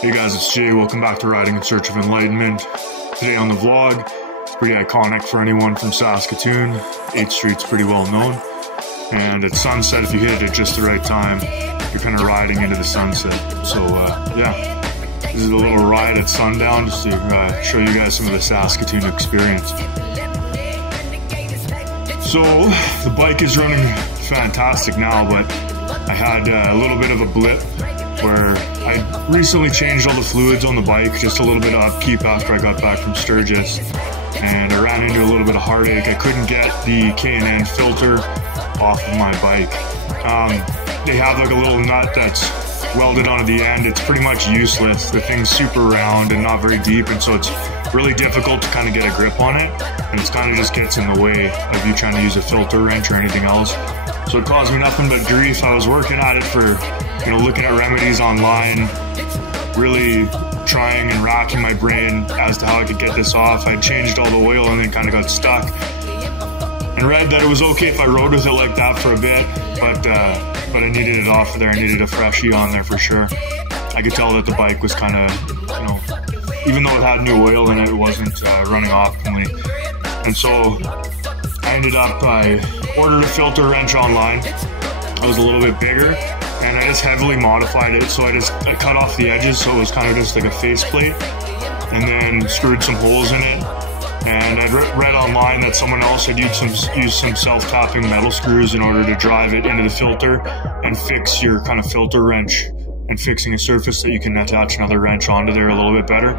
Hey guys, it's Jay. Welcome back to Riding in Search of Enlightenment. Today on the vlog, it's pretty iconic for anyone from Saskatoon. 8th Street's pretty well known. And at sunset, if you hit it at just the right time, you're kind of riding into the sunset. So yeah, this is a little ride at sundown just to show you guys some of the Saskatoon experience. So the bike is running fantastic now, but I had a little bit of a blip where I recently changed all the fluids on the bike, just a little bit of upkeep after I got back from Sturgis, and I ran into a little bit of heartache. I couldn't get the K&N filter off of my bike. They have like a little nut that's welded onto the end. It's pretty much useless. The thing's super round and not very deep, and so it's really difficult to kind of get a grip on it, and it's kind of just gets in the way of you trying to use a filter wrench or anything else. So it caused me nothing but grief. I was working at it for, looking at remedies online, really trying and racking my brain as to how I could get this off. I changed all the oil and then kind of got stuck, and read that it was okay if I rode with it like that for a bit, but I needed it off of there. I needed a freshie on there for sure. I could tell that the bike was kind of, even though it had new oil in it, it wasn't running optimally. And so I ended up, I ordered a filter wrench online. It was a little bit bigger, and I just heavily modified it. So I cut off the edges, so it was kind of just like a faceplate, and then screwed some holes in it. And I'd read online that someone else had used some self-tapping metal screws in order to drive it into the filter and fix your kind of filter wrench, and fixing a surface that you can attach another wrench onto there a little bit better.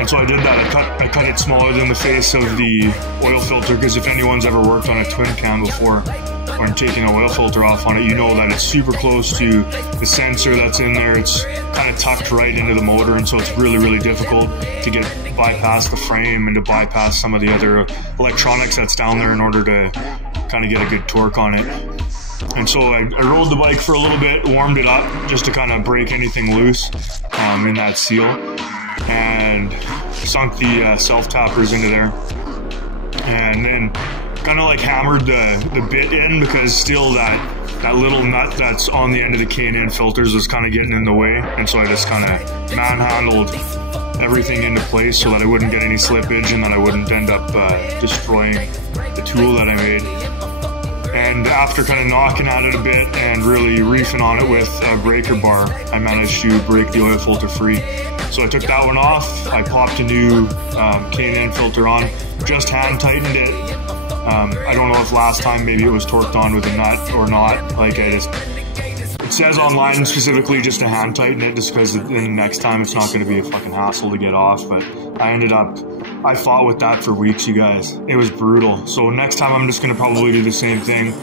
And so I did that. I cut it smaller than the face of the oil filter, because if anyone's ever worked on a twin cam before, when taking an oil filter off on it, you know that it's super close to the sensor that's in there. It's kind of tucked right into the motor, and so it's really, really difficult to bypass the frame and to bypass some of the other electronics that's down there in order to kind of get a good torque on it. And so I rode the bike for a little bit, warmed it up just to kind of break anything loose in that seal, and sunk the self-tappers into there, and then kind of like hammered the bit in, because still that little nut that's on the end of the K&N filters was kind of getting in the way. And so I just kind of manhandled everything into place so that I wouldn't get any slippage and that I wouldn't end up destroying the tool that I made. And after kind of knocking at it a bit and really reefing on it with a breaker bar, I managed to break the oil filter free. So I took that one off. I popped a new K&N filter on, just hand tightened it. I don't know if last time maybe it was torqued on with a nut or not. It says online specifically just to hand tighten it, just because then the next time it's not going to be a fucking hassle to get off. But I fought with that for weeks, you guys. It was brutal. So next time I'm just going to probably do the same thing.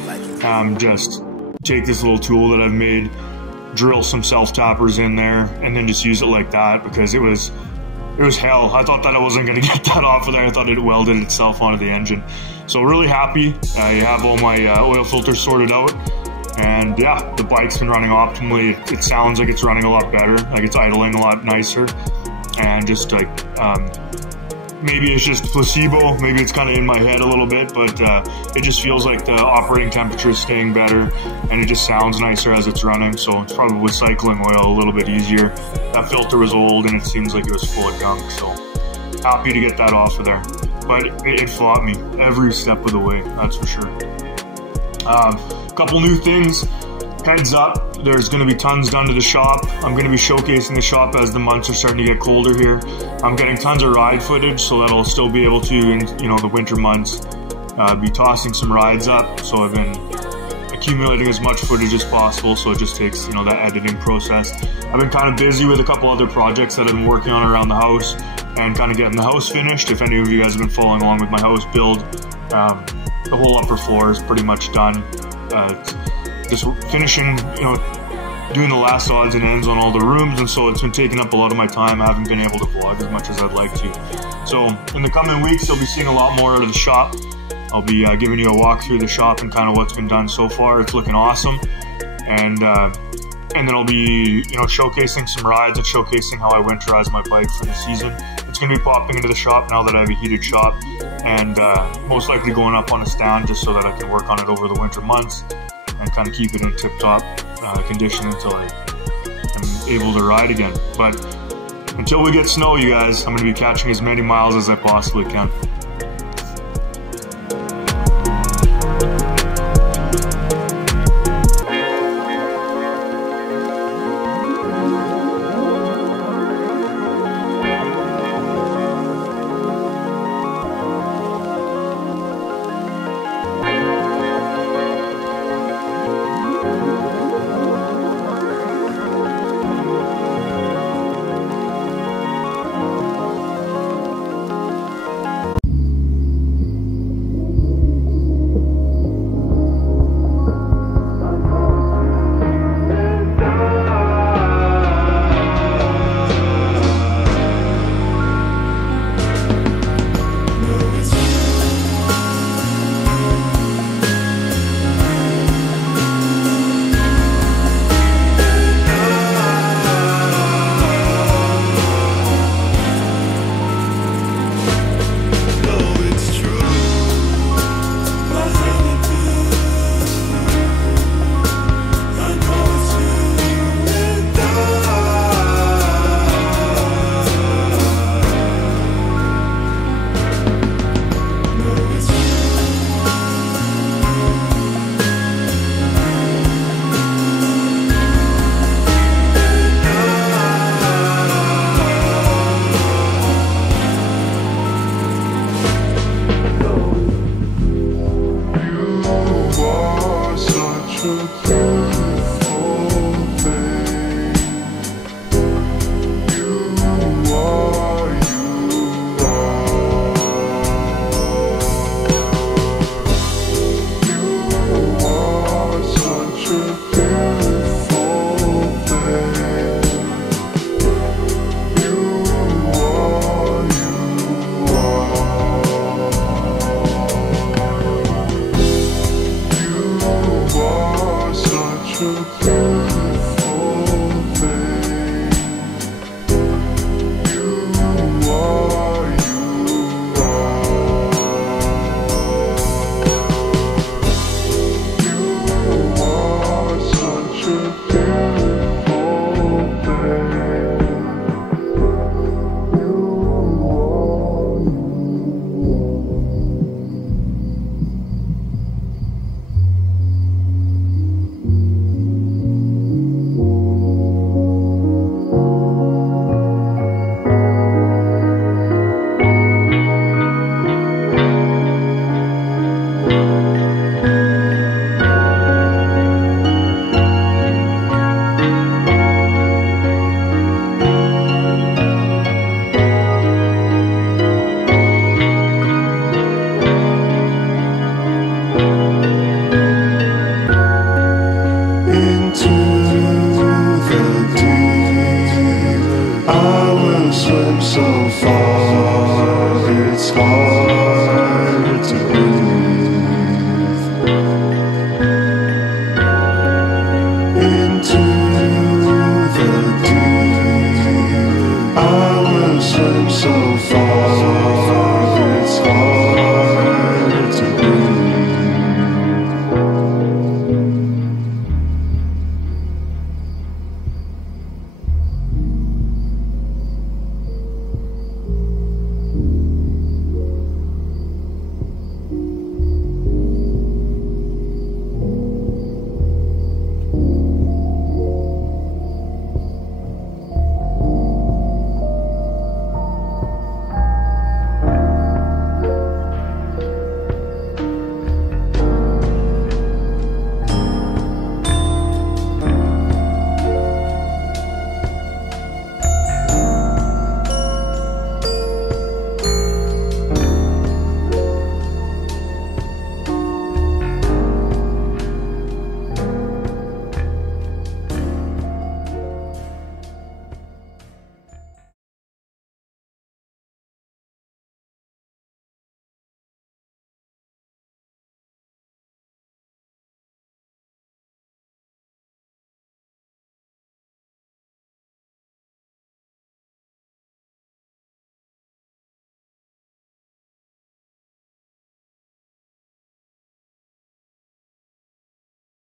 Just take this little tool that I've made, drill some self-tappers in there, and then just use it like that, because it was hell. I thought that I wasn't going to get that off of there. I thought it welded itself onto the engine. So really happy. You have all my oil filters sorted out. And yeah, the bike's been running optimally. It sounds like it's running a lot better. Like it's idling a lot nicer. And just like, maybe it's just placebo. Maybe it's kind of in my head a little bit, but it just feels like the operating temperature is staying better, and it just sounds nicer as it's running. So it's probably with cycling oil a little bit easier. That filter was old and it seems like it was full of gunk, so happy to get that off of there. But it fought me every step of the way, that's for sure. Couple new things. Heads up, there's going to be tons done to the shop. I'm going to be showcasing the shop as the months are starting to get colder here. I'm getting tons of ride footage, so that I'll still be able to, in the winter months, be tossing some rides up. So I've been accumulating as much footage as possible, so it just takes, that editing process. I've been kind of busy with a couple other projects that I've been working on around the house and kind of getting the house finished. If any of you guys have been following along with my house build, the whole upper floor is pretty much done. Just finishing, doing the last odds and ends on all the rooms, and so it's been taking up a lot of my time. I haven't been able to vlog as much as I'd like to. So in the coming weeks, you'll be seeing a lot more out of the shop. I'll be giving you a walk through the shop and kind of what's been done so far. It's looking awesome. And then I'll be, showcasing some rides and showcasing how I winterize my bike for the season. It's going to be popping into the shop now that I have a heated shop, and most likely going up on a stand just so that I can work on it over the winter months and kind of keep it in tip-top condition until I am able to ride again. But until we get snow, you guys, I'm going to be catching as many miles as I possibly can.